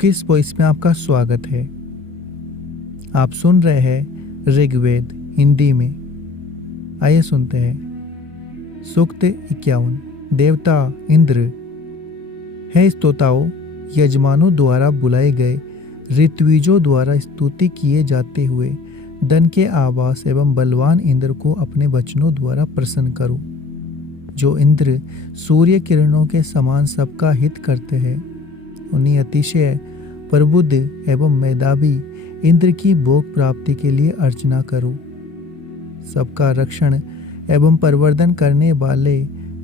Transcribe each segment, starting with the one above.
Cookies voice में आपका स्वागत है। आप सुन रहे हैं ऋग्वेद हिंदी में। आइए सुनते हैं सूक्त 51। देवता इंद्र। है स्तोताओं, यजमानों द्वारा बुलाए गए ऋत्विजों द्वारा स्तुति किए जाते हुए धन के आवास एवं बलवान इंद्र को अपने वचनों द्वारा प्रसन्न करो। जो इंद्र सूर्य किरणों के समान सबका हित करते हैं, उन्हीं अतिशय प्रबुद्ध एवं मेधावी इंद्र की भोग प्राप्ति के लिए अर्चना करो। सबका रक्षण एवं प्रवर्धन करने वाले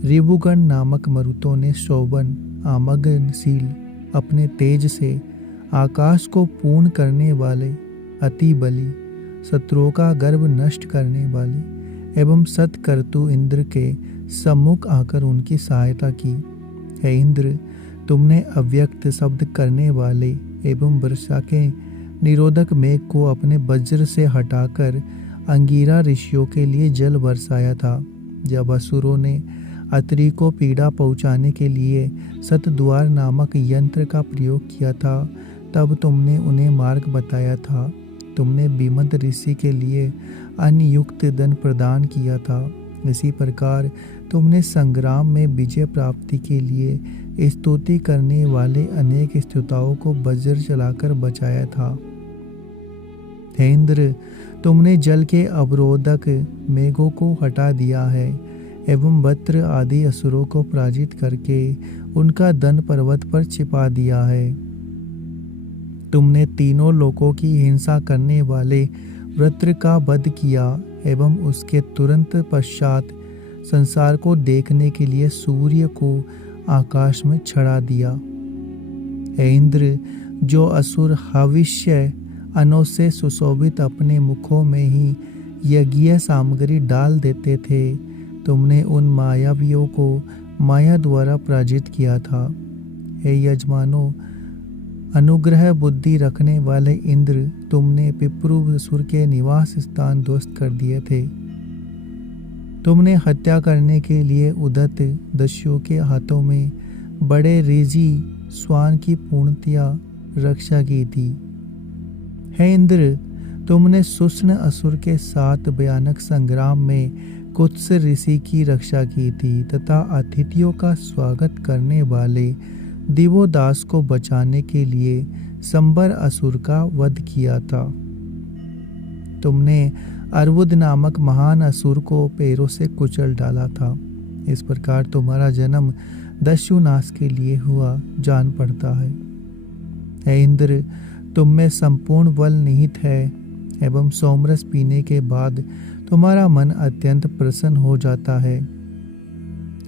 रिबुगण नामक मरुतों ने शोभन आमग्नशील अपने तेज से आकाश को पूर्ण करने वाले अति बली शत्रुओं का गर्व नष्ट करने वाले एवं सत्कर्तु इंद्र के सम्मुख आकर उनकी सहायता की। हे इंद्र, तुमने अव्यक्त शब्द करने वाले एवं वर्षा के निरोधक मेघ को अपने वज्र से हटाकर अंगिरा ऋषियों के लिए जल बरसाया था। जब असुरों ने अत्रि को पीड़ा पहुंचाने के लिए सतद्वार नामक यंत्र का प्रयोग किया था, तब तुमने उन्हें मार्ग बताया था। तुमने बीमद ऋषि के लिए अनयुक्त धन प्रदान किया था। इसी प्रकार तुमने संग्राम में विजय प्राप्ति के लिए स्तुति करने वाले अनेक स्तुताओं को वज्र चलाकर बचाया था। हे इंद्र, तुमने जल के अवरोधक मेघों को हटा दिया है एवं वत्र आदि असुरों को पराजित करके उनका धन पर्वत पर छिपा दिया है। तुमने तीनों लोकों की हिंसा करने वाले वृत्र का वध किया एवं उसके तुरंत पश्चात संसार को देखने के लिए सूर्य को आकाश में छड़ा दिया। हे इंद्र, जो असुर हविष्य अनों से सुशोभित अपने मुखों में ही यज्ञीय सामग्री डाल देते थे, तुमने उन मायावियों को माया द्वारा पराजित किया था। हे यजमानों, अनुग्रह बुद्धि रखने वाले इंद्र, तुमने पिपरुसुर के निवास स्थान ध्वस्त कर दिए थे। तुमने हत्या करने के लिए उदत दस्युओं के हाथों में बड़े रेजी स्वान की पूर्णतया रक्षा की थी। हे इंद्र, तुमने सुष्ण असुर के साथ भयानक संग्राम में कुत्स ऋषि की रक्षा की थी तथा अतिथियों का स्वागत करने वाले दिवोदास को बचाने के लिए संबर असुर का वध किया था। तुमने अर्वुद नामक महान असुर को पैरों से कुचल डाला था। इस प्रकार तुम्हारा जन्म दस्युनाश के लिए हुआ जान पड़ता है। हे इंद्र, तुम में संपूर्ण बल निहित है एवं सोमरस पीने के बाद तुम्हारा मन अत्यंत प्रसन्न हो जाता है।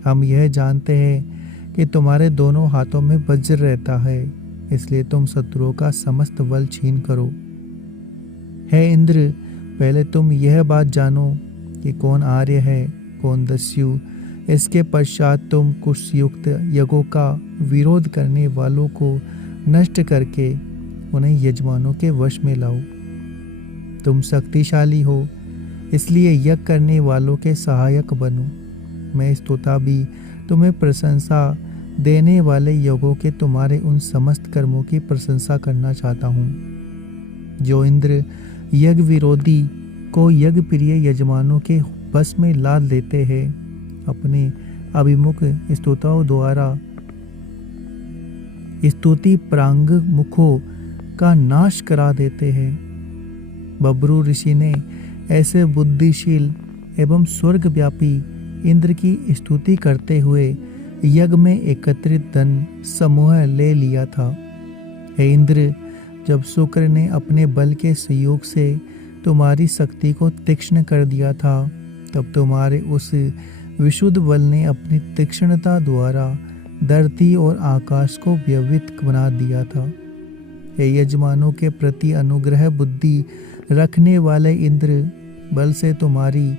हम यह जानते हैं कि तुम्हारे दोनों हाथों में वज्र रहता है, इसलिए तुम शत्रुओं का समस्त बल छीन करो। हे इंद्र, पहले तुम यह बात जानो कि कौन आर्य है, कौन दस्यु। इसके पश्चात तुम कुशयुक्त यज्ञों का विरोध करने वालों को नष्ट करके उन्हें यजमानों के वश में लाओ। तुम शक्तिशाली हो, इसलिए यज्ञ करने वालों के सहायक बनो। मैं स्तोता भी तुम्हें प्रशंसा देने वाले यज्ञों के तुम्हारे उन समस्त कर्मों की प्रशंसा करना चाहता हूँ। जो इंद्र यज्ञ विरोधी को यज्ञ प्रिय यजमानों के बस में लाद लेते हैं, अपने अभिमुख स्तोताओं द्वारा स्तुति प्रांग मुखों का नाश करा देते हैं। बब्रू ऋषि ने ऐसे बुद्धिशील एवं स्वर्गव्यापी इंद्र की स्तुति करते हुए यज्ञ में एकत्रित धन समूह ले लिया था। हे इंद्र, जब शुक्र ने अपने बल के सहयोग से तुम्हारी शक्ति को तीक्ष्ण कर दिया था, तब तुम्हारे उस विशुद्ध बल ने अपनी तीक्ष्णता द्वारा धरती और आकाश को व्यवहित बना दिया था। हे यजमानों के प्रति अनुग्रह बुद्धि रखने वाले इंद्र, बल से तुम्हारी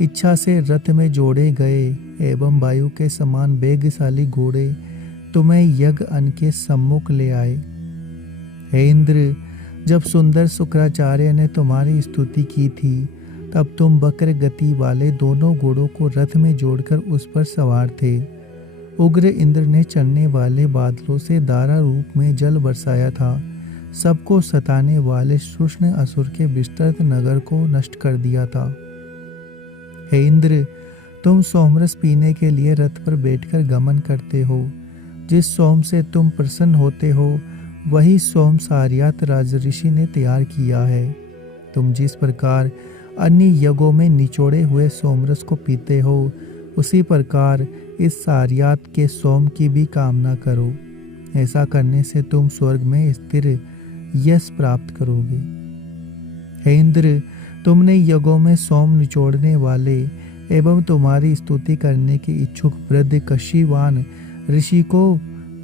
इच्छा से रथ में जोड़े गए एवं वायु के समान वेगशाली घोड़े तुम्हें यज्ञ अन्न के सम्मुख ले आए। हे इंद्र, जब सुंदर शुक्राचार्य ने तुम्हारी स्तुति की थी, तब तुम वक्र गति वाले दोनों घोड़ों को रथ में जोड़कर उस पर सवार थे। उग्र इंद्र ने चलने वाले बादलों से धारा रूप में जल बरसाया था। सबको सताने वाले शुष्ण असुर के विस्तृत नगर को नष्ट कर दिया था। हे इंद्र, तुम सोमरस पीने के लिए रथ पर बैठकर गमन करते हो। जिस सोम से तुम प्रसन्न होते हो वही सोम सारियात राजऋषि ने तैयार किया है। तुम जिस प्रकार अन्य यज्ञों में निचोड़े हुए सोमरस को पीते हो उसी प्रकार इस सारियात के सोम की भी कामना करो। ऐसा करने से तुम स्वर्ग में स्थिर यश प्राप्त करोगे। हे इंद्र, तुमने यज्ञों में सोम निचोड़ने वाले एवं तुम्हारी स्तुति करने के इच्छुक वृद्ध कशिवान ऋषि को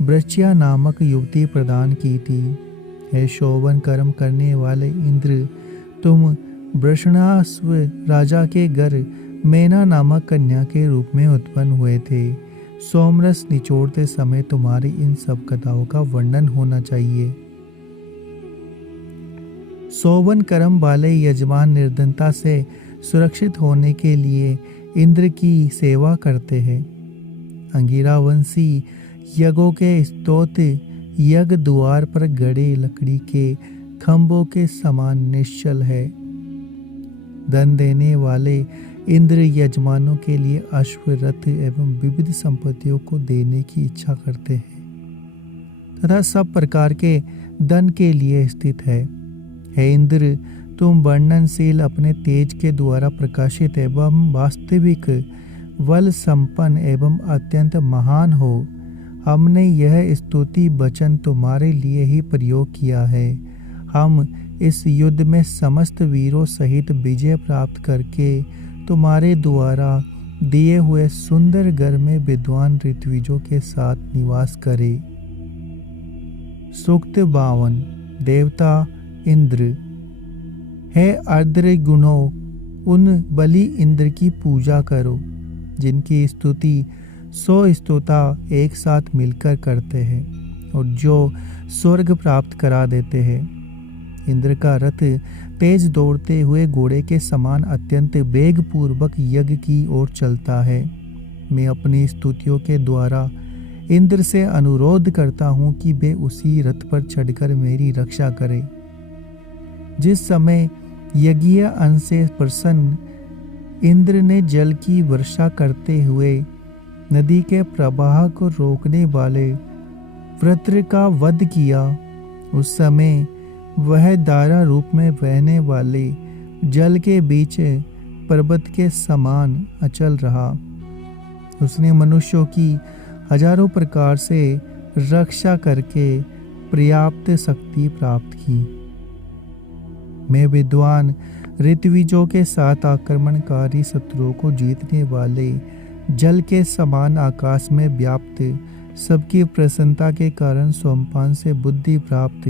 वृच्या नामक युवती प्रदान की थी। हे शोभन कर्म करने वाले इंद्र, तुम वृषणास्व राजा के घर मेना नामक कन्या के रूप में उत्पन्न हुए थे। सोमरस निचोड़ते समय तुम्हारी इन सब कथाओं का वर्णन होना चाहिए। शोभन कर्म वाले यजमान निर्धनता से सुरक्षित होने के लिए इंद्र की सेवा करते हैं। अंगिरावंशी यज्ञों के स्तोत्र यज्ञ द्वार पर गड़े लकड़ी के खंभों के समान निश्चल है। धन देने वाले इंद्र यजमानों के लिए अश्व, रथ एवं विविध संपत्तियों को देने की इच्छा करते हैं तथा सब प्रकार के धन के लिए स्थित है। हे इंद्र, तुम वर्णनशील अपने तेज के द्वारा प्रकाशित एवं वास्तविक बल संपन्न एवं अत्यंत महान हो। हमने यह स्तुति वचन तुम्हारे लिए ही प्रयोग किया है। हम इस युद्ध में समस्त वीरों सहित विजय प्राप्त करके तुम्हारे द्वारा दिए हुए सुंदर घर में विद्वान ऋत्विजों के साथ निवास करें। सूक्त 52। देवता इंद्र। हे अर्द्र गुणों, उन बलि इंद्र की पूजा करो जिनकी स्तुति 100 स्तोता एक साथ मिलकर करते हैं और जो स्वर्ग प्राप्त करा देते हैं। इंद्र का रथ तेज दौड़ते हुए घोड़े के समान अत्यंत वेग पूर्वक यज्ञ की ओर चलता है। मैं अपनी स्तुतियों के द्वारा इंद्र से अनुरोध करता हूँ कि वे उसी रथ पर चढ़कर मेरी रक्षा करें। जिस समय यज्ञीय अंश से प्रसन्न इंद्र ने जल की वर्षा करते हुए नदी के प्रवाह को रोकने वाले वृत्र का वध किया, उस समय वह धारा रूप में बहने वाले जल के बीच पर्वत के समान अचल रहा। उसने मनुष्यों की हजारों प्रकार से रक्षा करके पर्याप्त शक्ति प्राप्त की। मैं विद्वान ऋत्विजों के साथ आक्रमणकारी शत्रुओं को जीतने वाले जल के समान आकाश में व्याप्त सबकी प्रसन्नता के कारण सोमपान से बुद्धि प्राप्त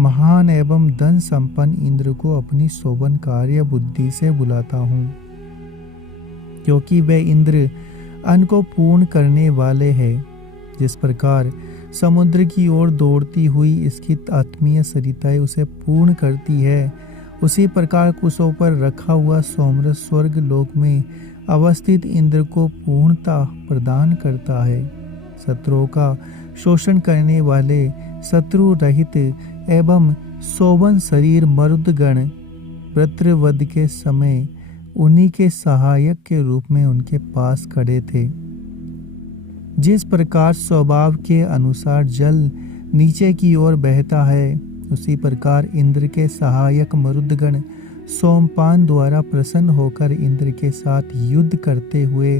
महान एवं धन संपन्न इंद्र को अपनी शोभन कार्य बुद्धि से बुलाता हूँ, क्योंकि वे इंद्र अन्न को पूर्ण करने वाले हैं। जिस प्रकार समुद्र की ओर दौड़ती हुई इसकी आत्मीय सरिताएं उसे पूर्ण करती है, उसी प्रकार कुशों पर रखा हुआ सोमरस स्वर्ग लोक में अवस्थित इंद्र को पूर्णता प्रदान करता है। शत्रुओं का शोषण करने वाले शत्रु रहित एवं शोभन शरीर मरुदगण वृत्रवध के समय उन्हीं के सहायक के रूप में उनके पास खड़े थे। जिस प्रकार स्वभाव के अनुसार जल नीचे की ओर बहता है, उसी प्रकार इंद्र के सहायक मरुदगण सोमपान द्वारा प्रसन्न होकर इंद्र के साथ युद्ध करते हुए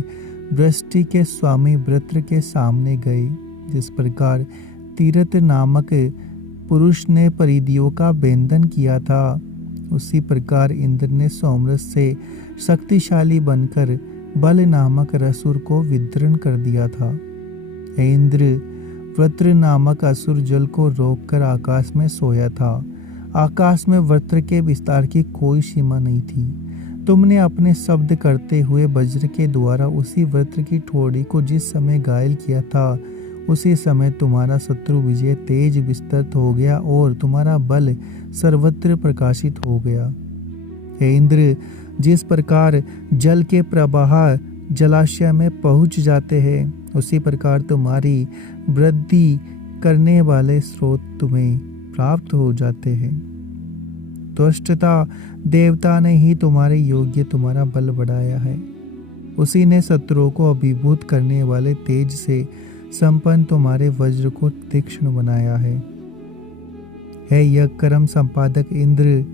वृष्टि के स्वामी वृत्र के सामने गए। जिस प्रकार तीरथ नामक पुरुष ने परिधियों का भेदन किया था, उसी प्रकार इंद्र ने सोमरस से शक्तिशाली बनकर बल नामक असुर को विदृढ़ कर दिया था। हे इंद्र, वृत्र नामक असुर जल को रोककर आकाश में सोया था। आकाश में वृत्र के विस्तार की कोई सीमा नहीं थी। तुमने अपने शब्द करते हुए वज्र के द्वारा उसी वृत्र की ठोड़ी को जिस समय घायल किया था, उसी समय तुम्हारा शत्रु विजय तेज विस्तृत हो गया और तुम्हारा बल सर्वत्र प्रकाशित हो गया। हे इंद्र, जिस प्रकार जल के प्रवाह जलाशय में पहुंच जाते हैं, उसी प्रकार तुम्हारी वृद्धि करने वाले स्रोत तुम्हें प्राप्त हो जाते हैं। त्वष्टता देवता ने ही तुम्हारे योग्य तुम्हारा बल बढ़ाया है। उसी ने शत्रुओं को अभिभूत करने वाले तेज से संपन्न तुम्हारे वज्र को तीक्ष्ण बनाया है। हे यज्ञ कर्म संपादक इंद्र,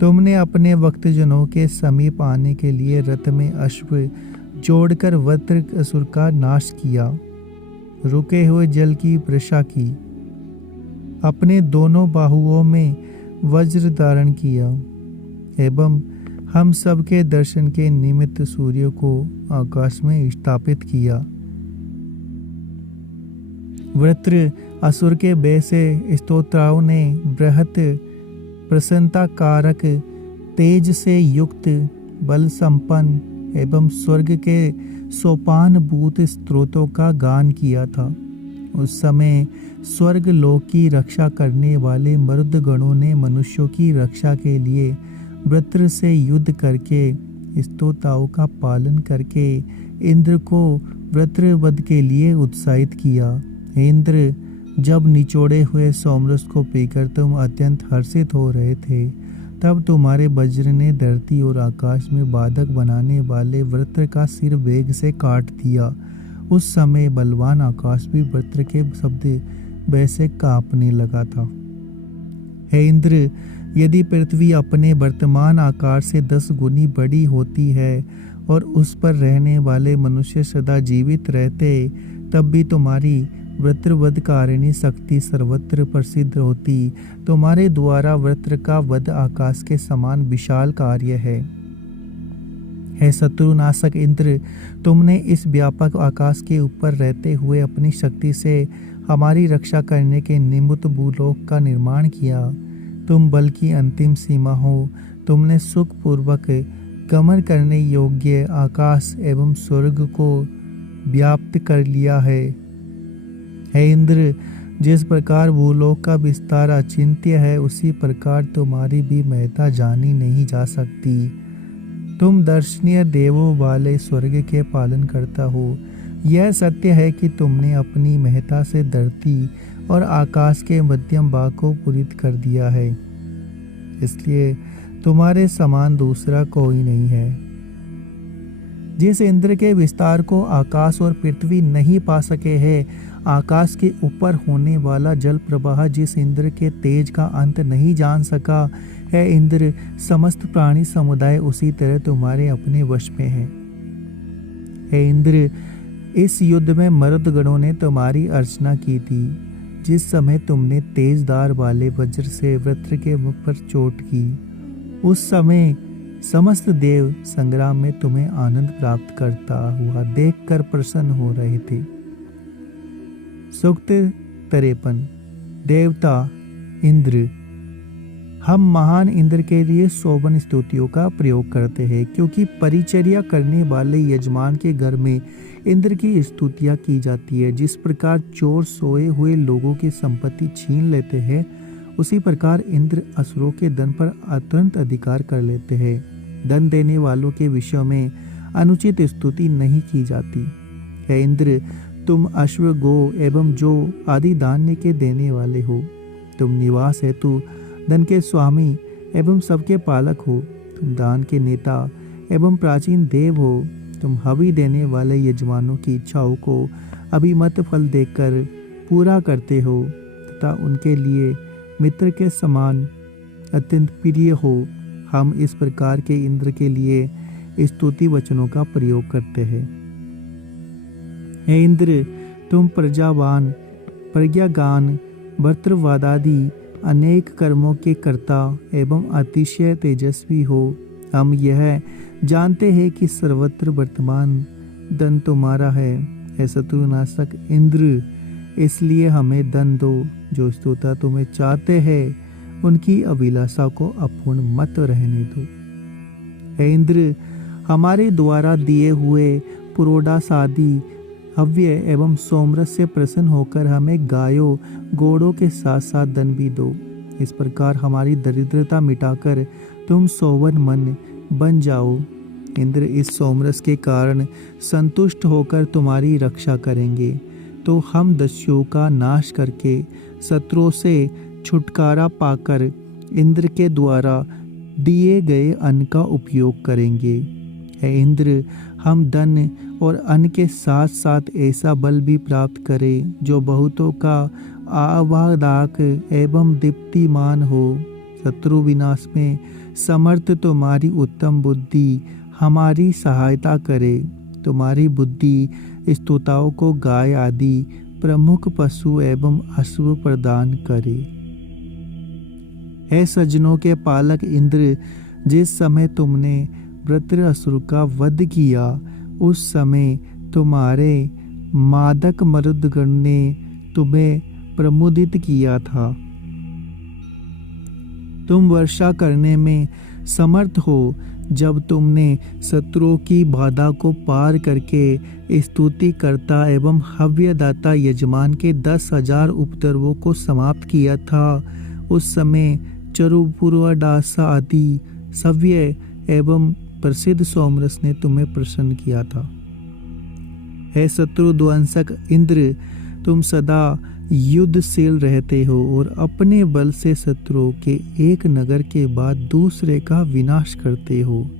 तुमने अपने भक्तजनों के समीप आने के लिए रथ में अश्व जोड़कर वृत्र असुर का नाश किया, रुके हुए जल की वर्षा की, अपने दोनों बाहुओं में वज्र धारण किया एवं हम सबके दर्शन के निमित्त सूर्य को आकाश में स्थापित किया। वृत्र असुर के भय से स्तोत्राओं ने बृहत प्रसन्नता कारक तेज से युक्त बल संपन्न एवं स्वर्ग के सोपान भूत स्त्रोतों का गान किया था। उस समय स्वर्ग लोक की रक्षा करने वाले मरुद गणों ने मनुष्यों की रक्षा के लिए वृत्र से युद्ध करके स्तोताओं का पालन करके इंद्र को वृत्रवध के लिए उत्साहित किया। इंद्र, जब निचोड़े हुए सोमरस को पीकर तुम अत्यंत हर्षित हो रहे थे, तब तुम्हारे वज्र ने धरती और आकाश में बाधक बनाने वाले वृत्र का सिर वेग से काट दिया। उस समय बलवान आकाश भी वृत्र के शब्द वैसे कांपने लगा था। हे इंद्र, यदि पृथ्वी अपने वर्तमान आकार से 10 गुनी बड़ी होती है और उस पर रहने वाले मनुष्य सदा जीवित रहते, तब भी तुम्हारी वृत्रवधकारिणी शक्ति सर्वत्र प्रसिद्ध होती। तुम्हारे द्वारा वृत्र का वध आकाश के समान विशाल कार्य है। हे शत्रुनाशक इंद्र, तुमने इस व्यापक आकाश के ऊपर रहते हुए अपनी शक्ति से हमारी रक्षा करने के निमित्त भूलोक का निर्माण किया। तुम बल की अंतिम सीमा हो। तुमने सुखपूर्वक गमन करने योग्य आकाश एवं स्वर्ग को व्याप्त कर लिया है। हे इंद्र, जिस प्रकार भूलोक का विस्तार अचिंत्य है, उसी प्रकार तुम्हारी भी महत्ता जानी नहीं जा सकती। तुम दर्शनीय देवों वाले स्वर्ग के पालन करता हो। यह सत्य है कि तुमने अपनी महत्ता से धरती और आकाश के मध्यम भाग को पूरित कर दिया है, इसलिए तुम्हारे समान दूसरा कोई नहीं है। जिस इंद्र के विस्तार को आकाश और पृथ्वी नहीं पा सके हैं, आकाश के ऊपर होने वाला जल प्रवाह जिस इंद्र के तेज का अंत नहीं जान सका है इंद्र, समस्त प्राणी समुदाय उसी तरह तुम्हारे अपने वश में है। हे इंद्र, इस युद्ध में मरुद गणों ने तुम्हारी अर्चना की थी। जिस समय तुमने तेजदार वाले वज्र से वृत्र के मुख पर चोट की, उस समय समस्त देव संग्राम में तुम्हें आनंद प्राप्त करता हुआ देखकर प्रसन्न हो रहे थे। सूक्त 53। देवता इंद्र। हम महान इंद्र के लिए शोभन स्तुतियों का प्रयोग करते हैं, क्योंकि परिचर्या करने वाले यजमान के घर में इंद्र की स्तुतियां की जाती है। जिस प्रकार चोर सोए हुए लोगों की संपत्ति छीन लेते हैं, उसी प्रकार इंद्र असुरों के धन पर अत्यंत अधिकार कर लेते हैं। धन देने वालों के विषय में अनुचित स्तुति नहीं की जाती। हे इंद्र, तुम अश्व, गो एवं जो आदि धान्य के देने वाले हो। तुम निवास हेतु धन के स्वामी एवं सबके पालक हो। तुम दान के नेता एवं प्राचीन देव हो। तुम हवि देने वाले यजमानों की इच्छाओं को अभिमत फल देकर पूरा करते हो तथा उनके लिए मित्र के समान अत्यंत प्रिय हो। हम इस प्रकार के इंद्र के लिए स्तुति वचनों का प्रयोग करते हैं। हे इंद्र, तुम प्रजावान, प्रज्ञागान, भर्तृवादादि अनेक कर्मों के कर्ता एवं अतिशय तेजस्वी हो। हम यह जानते हैं कि सर्वत्र वर्तमान धन तुम्हारा है। हे शत्रुनाशक इंद्र, इसलिए हमें धन दो। जो स्तोता तुम्हें चाहते हैं, उनकी अभिलाषा को अपूर्ण मत रहने दो। हे इंद्र, हमारे द्वारा दिए हुए पुरोडासादि हव्य एवं सोमरस से प्रसन्न होकर हमें गायों घोड़ों के साथ साथ धन भी दो। इस प्रकार हमारी दरिद्रता मिटाकर तुम सोवन मन बन जाओ। इंद्र इस सोमरस के कारण संतुष्ट होकर तुम्हारी रक्षा करेंगे, तो हम दस्युओं का नाश करके शत्रुओं से छुटकारा पाकर इंद्र के द्वारा दिए गए अन्न का उपयोग करेंगे। हे इंद्र, हम धन और अन्न के साथ साथ ऐसा बल भी प्राप्त करें जो बहुतों का आवादाक एवं दीप्तिमान हो। शत्रु विनाश में समर्थ तुम्हारी उत्तम बुद्धि हमारी सहायता करे। तुम्हारी बुद्धि स्तोताओं को गाय आदि प्रमुख पशु एवं अश्व प्रदान करे। हे सज्जनों के पालक इंद्र, जिस समय तुमने वृत्रासुर का वध किया, उस समय तुम्हारे मादक मरुदगण ने तुम्हें प्रमुदित किया था। तुम वर्षा करने में समर्थ हो, जब तुमने शत्रुओं की बाधा को पार करके स्तुति करता एवं हव्यदाता यजमान के 10,000 उपद्रवों को समाप्त किया था। उस समय चरुपुरवाडासा आदि सव्य एवं प्रसिद्ध सोमरस ने तुम्हें प्रसन्न किया था। हे शत्रु ध्वंसक इंद्र, तुम सदा युद्धशील रहते हो और अपने बल से शत्रुओं के एक नगर के बाद दूसरे का विनाश करते हो।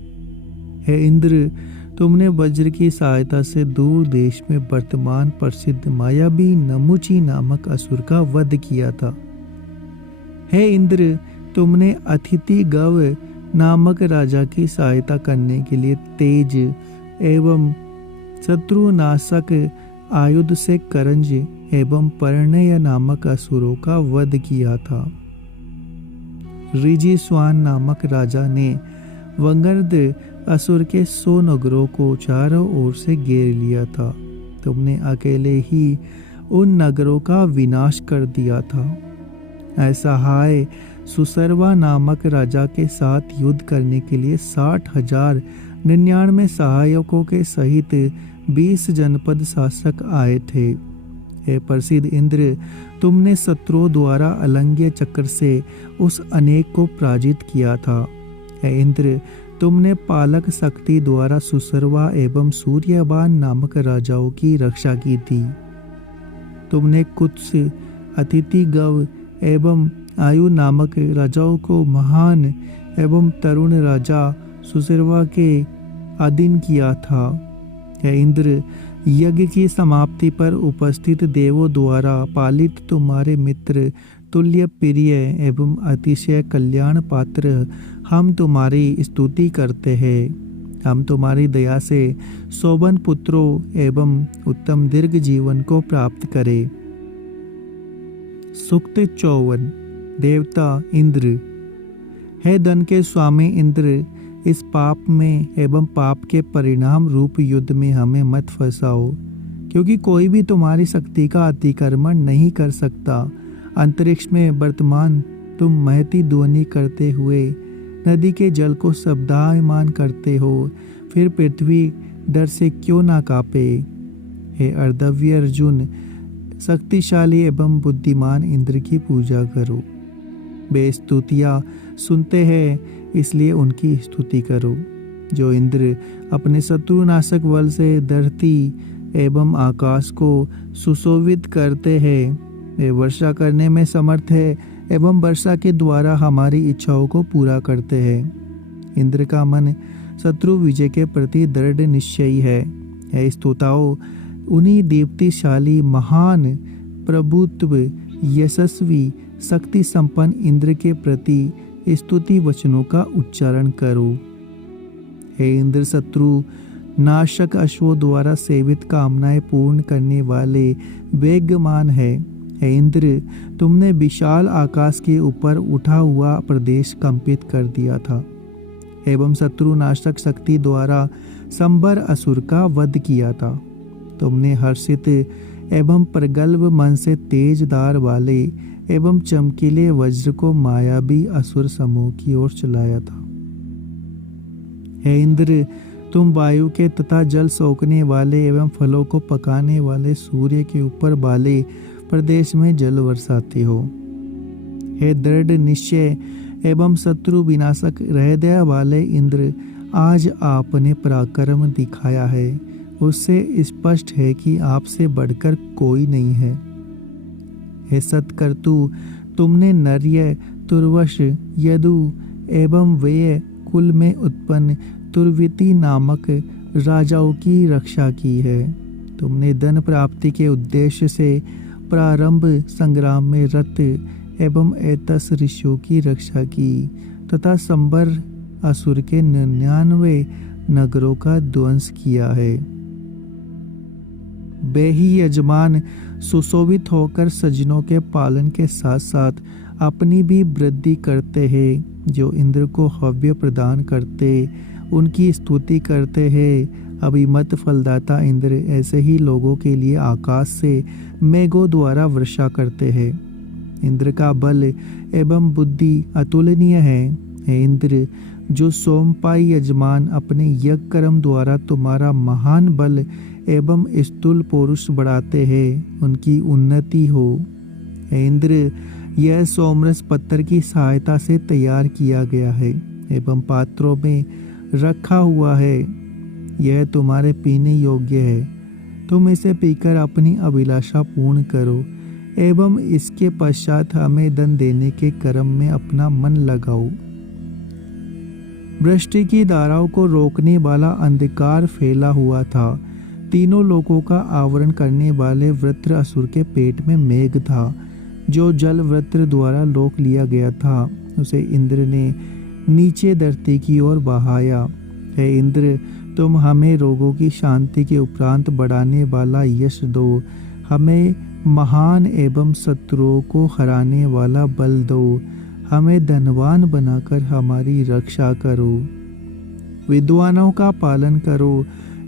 हे इंद्र, तुमने वज्र की सहायता से दूर देश में वर्तमान प्रसिद्ध मायावी नमुची नामक असुर का वध किया था। हे इंद्र, तुमने अतिथि गव नामक राजा की सहायता करने के लिए तेज एवं शत्रुनाशक आयुध से करंज एवं पर्णय नामक असुरों का वध किया था। ऋजि स्वान नामक राजा ने वंगर्द असुर के 100 नगरों को चारों ओर से घेर लिया था। तुमने अकेले ही उन नगरों का विनाश कर दिया था। ऐसा हाय सुसर्वा नामक राजा के साथ युद्ध करने के लिए 60,099 सहायकों के सहित 20 जनपद शासक आए थे। हे प्रसिद्ध इंद्र, तुमने शत्रुओं द्वारा अलंघ्य चक्र से उस अनेक को पराजित किया था। हे इंद्र, तुमने पालक शक्ति द्वारा सुसर्वा एवं सूर्यवान नामक राजाओं की रक्षा की थी। तुमने कुत्स, अतिथि गव एवं आयु नामक राजाओं को महान एवं तरुण राजा सुसर्वा के अधीन किया था। हे इंद्र, यज्ञ की समाप्ति पर उपस्थित देवों द्वारा पालित तुम्हारे मित्र तुल्य प्रिय एवं अतिशय कल्याण पात्र हम तुम्हारी स्तुति करते हैं। हम तुम्हारी दया से शोभन पुत्रों एवं उत्तम दीर्घ जीवन को प्राप्त करें। सूक्त 54। देवता इंद्र। हे धन के स्वामी इंद्र, इस पाप में एवं पाप के परिणाम रूप युद्ध में हमें मत फंसाओ, क्योंकि कोई भी तुम्हारी शक्ति का अतिक्रमण नहीं कर सकता। अंतरिक्ष में वर्तमान तुम महती ध्वनि करते हुए नदी के जल को शब्दायमान करते हो, फिर पृथ्वी डर से क्यों ना कांपे। हे अर्धव्य अर्जुन, शक्तिशाली एवं बुद्धिमान इंद्र की पूजा करो। वे स्तुतियाँ सुनते हैं, इसलिए उनकी स्तुति करो। जो इंद्र अपने शत्रुनाशक बल से धरती एवं आकाश को सुशोभित करते हैं, वे वर्षा करने में समर्थ है एवं वर्षा के द्वारा हमारी इच्छाओं को पूरा करते हैं। इंद्र का मन शत्रु विजय के प्रति दृढ़ निश्चयी है। स्तोताओं, उन्हीं दीप्तिशाली महान प्रभुत्व यशस्वी शक्ति संपन्न इंद्र के प्रति स्तुति वचनों का उच्चारण करो। हे इंद्र, शत्रु नाशक अश्वों द्वारा सेवित कामनाएं पूर्ण करने वाले वेगमान है। हे इंद्र, तुमने विशाल आकाश के ऊपर उठा हुआ प्रदेश कंपित कर दिया था एवं शत्रु नाशक शक्ति द्वारा संबर असुर का वध किया था। तुमने हर्षित एवं प्रगल्भ मन से तेज धार वाले एवं चमकीले वज्र को मायावी असुर समूह की ओर चलाया था। हे इंद्र, तुम वायु के तथा जल सोखने वाले एवं फलों को पकाने वाले सूर्य के ऊपर वाले प्रदेश में जल बरसाते हो। हे दृढ़ निश्चय एवं शत्रु विनाशक हृदय वाले इंद्र, आज आपने पराक्रम दिखाया है, उससे स्पष्ट है कि आपसे बढ़कर कोई नहीं है। हे सत्कर्तु, तुमने नर्य, तुर्वश, यदु एवं वेय कुल में उत्पन्न तुर्विति नामक राजाओं की रक्षा की है। तुमने धन प्राप्ति के उद्देश्य से प्रारंभ संग्राम में रत एवं एतस ऋषियों की रक्षा की तथा संबर असुर के 99 नगरों का ध्वंस किया है। वे ही यजमान सुशोभित होकर सज्जनों के पालन के साथ साथ अपनी भी वृद्धि करते हैं, जो इंद्र को हव्य प्रदान करते उनकी स्तुति करते हैं। अभिमत फलदाता इंद्र ऐसे ही लोगों के लिए आकाश से मेघों द्वारा वर्षा करते हैं। इंद्र का बल एवं बुद्धि अतुलनीय है। हे इंद्र, जो सोमपाई यजमान अपने यज्ञ कर्म द्वारा तुम्हारा महान बल एवं स्थूल पुरुष बढ़ाते हैं, उनकी उन्नति हो। हे इंद्र, यह सोमरस पत्थर की सहायता से तैयार किया गया है एवं पात्रों में रखा हुआ है। यह तुम्हारे पीने योग्य है। तुम इसे पीकर अपनी अभिलाषा पूर्ण करो एवं इसके पश्चात हमें धन देने के कर्म में अपना मन लगाओ। वृष्टि की धाराओं को रोकने वाला अंधकार फैला हुआ था। तीनों लोगों का आवरण करने वाले वृत्र असुर के पेट में मेघ था, जो जल वृत्र द्वारा रोक लिया गया था। उसे इंद्र ने नीचे धरती की ओर बहाया। हे इंद्र, तुम हमें रोगों की शांति के उपरांत बढ़ाने वाला यश दो। हमें महान एवं शत्रुओं को हराने वाला बल दो। हमें धनवान बनाकर हमारी रक्षा करो। विद्वानों का पालन करो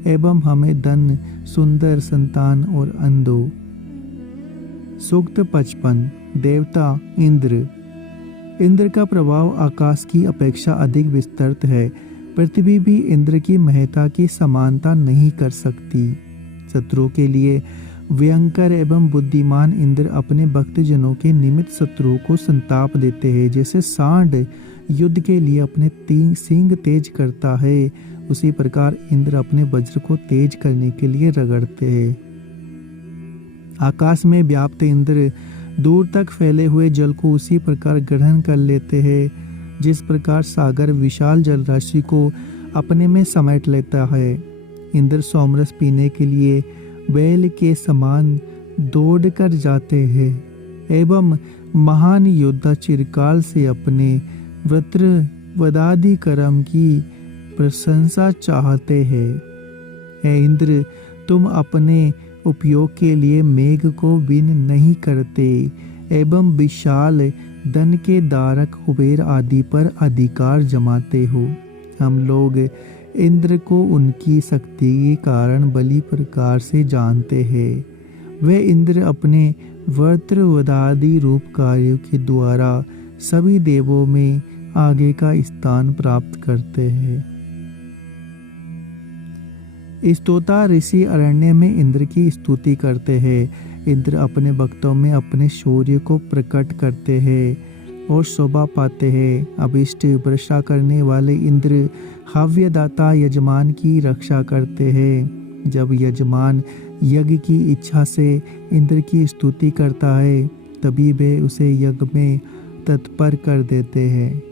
एवं हमें धन, सुंदर संतान और अन्न दो। सूक्त 55। देवता इंद्र। इंद्र का प्रभाव आकाश की अपेक्षा अधिक विस्तृत है। पृथ्वी भी इंद्र की महत्ता की समानता नहीं कर सकती। शत्रुओं के लिए भयंकर एवं बुद्धिमान इंद्र अपने भक्तजनों के निमित्त शत्रुओं को संताप देते हैं। जैसे सांड युद्ध के लिए अपने 3 सींग तेज करता है, उसी प्रकार इंद्र अपने वज्र को तेज करने के लिए रगड़ते हैं। आकाश में व्याप्त इंद्र दूर तक फैले हुए जल को उसी प्रकार ग्रहण कर लेते हैं, जिस प्रकार सागर विशाल जलराशि को अपने में समेट लेता है। इंद्र सोमरस पीने के लिए बैल के समान दौड़ कर जाते हैं एवं महान योद्धा चिरकाल से अपने वृत्र वदादि कर्म की प्रशंसा चाहते हैं। हे इंद्र, तुम अपने उपयोग के लिए मेघ को विन नहीं करते एवं विशाल धन के धारक कुबेर आदि पर अधिकार जमाते हो। हम लोग इंद्र को उनकी शक्ति के कारण बलि प्रकार से जानते हैं। वे इंद्र अपने वृत्र वदादि रूप कार्यों के द्वारा सभी देवों में आगे का स्थान प्राप्त करते हैं। स्तोता ऋषि अरण्य में इंद्र की स्तुति करते हैं। इंद्र अपने भक्तों में अपने शौर्य को प्रकट करते हैं और शोभा पाते हैं। अभिष्ट वर्षा करने वाले इंद्र हव्यदाता यजमान की रक्षा करते हैं। जब यजमान यज्ञ की इच्छा से इंद्र की स्तुति करता है, तभी वे उसे यज्ञ में तत्पर कर देते हैं।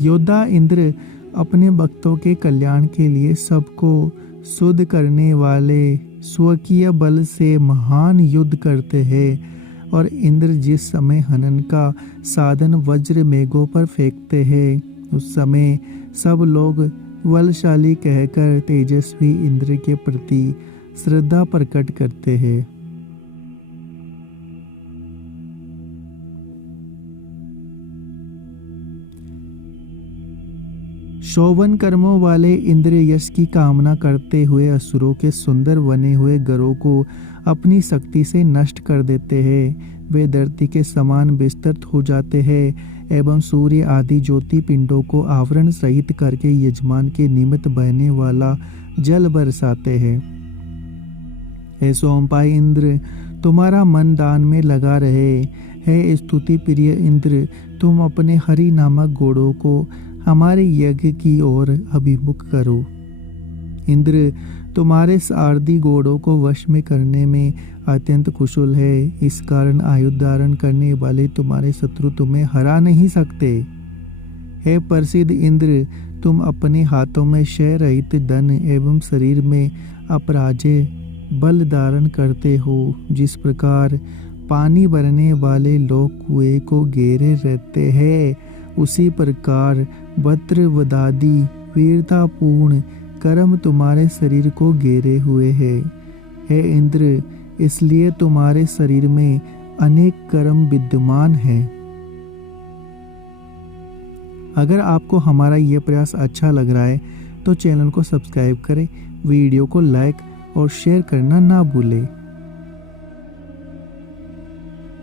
योद्धा इंद्र अपने भक्तों के कल्याण के लिए सबको शुद्ध करने वाले स्वकीय बल से महान युद्ध करते हैं। और इंद्र जिस समय हनन का साधन वज्र मेघों पर फेंकते हैं, उस समय सब लोग बलशाली कहकर तेजस्वी इंद्र के प्रति श्रद्धा प्रकट करते हैं। शोभन कर्मों वाले इंद्र यश की कामना करते हुए असुरों के सुंदर बने हुए घरों को अपनी शक्ति से नष्ट कर देते हैं। वे धरती के समान विस्तृत हो जाते हैं एवं सूर्य आदि ज्योति पिंडों को आवरण सहित करके यजमान के निमित्त बहने वाला जल बरसाते हैं। हे सोमपाई इंद्र, तुम्हारा मन दान में लगा रहे। हे स्तुति प्रिय इंद्र, तुम अपने हरि नामक घोड़ों को हमारे यज्ञ की ओर अभिमुख करो। इंद्र तुम्हारे सारथी घोड़ों को वश में करने में अत्यंत कुशल है, इस कारण आयुध धारण करने वाले तुम्हारे शत्रु तुम्हें हरा नहीं सकते। हे प्रसिद्ध इंद्र, तुम अपने हाथों में क्षय रहित धन एवं शरीर में अपराजेय बल धारण करते हो। जिस प्रकार पानी भरने वाले लोग कुएं को घेरे रहते हैं, उसी प्रकार वज्रवदादि वीरतापूर्ण कर्म तुम्हारे शरीर को घेरे हुए हैं। हे इंद्र, इसलिए तुम्हारे शरीर में अनेक कर्म विद्यमान हैं। अगर आपको हमारा यह प्रयास अच्छा लग रहा है तो चैनल को सब्सक्राइब करें, वीडियो को लाइक और शेयर करना ना भूलें।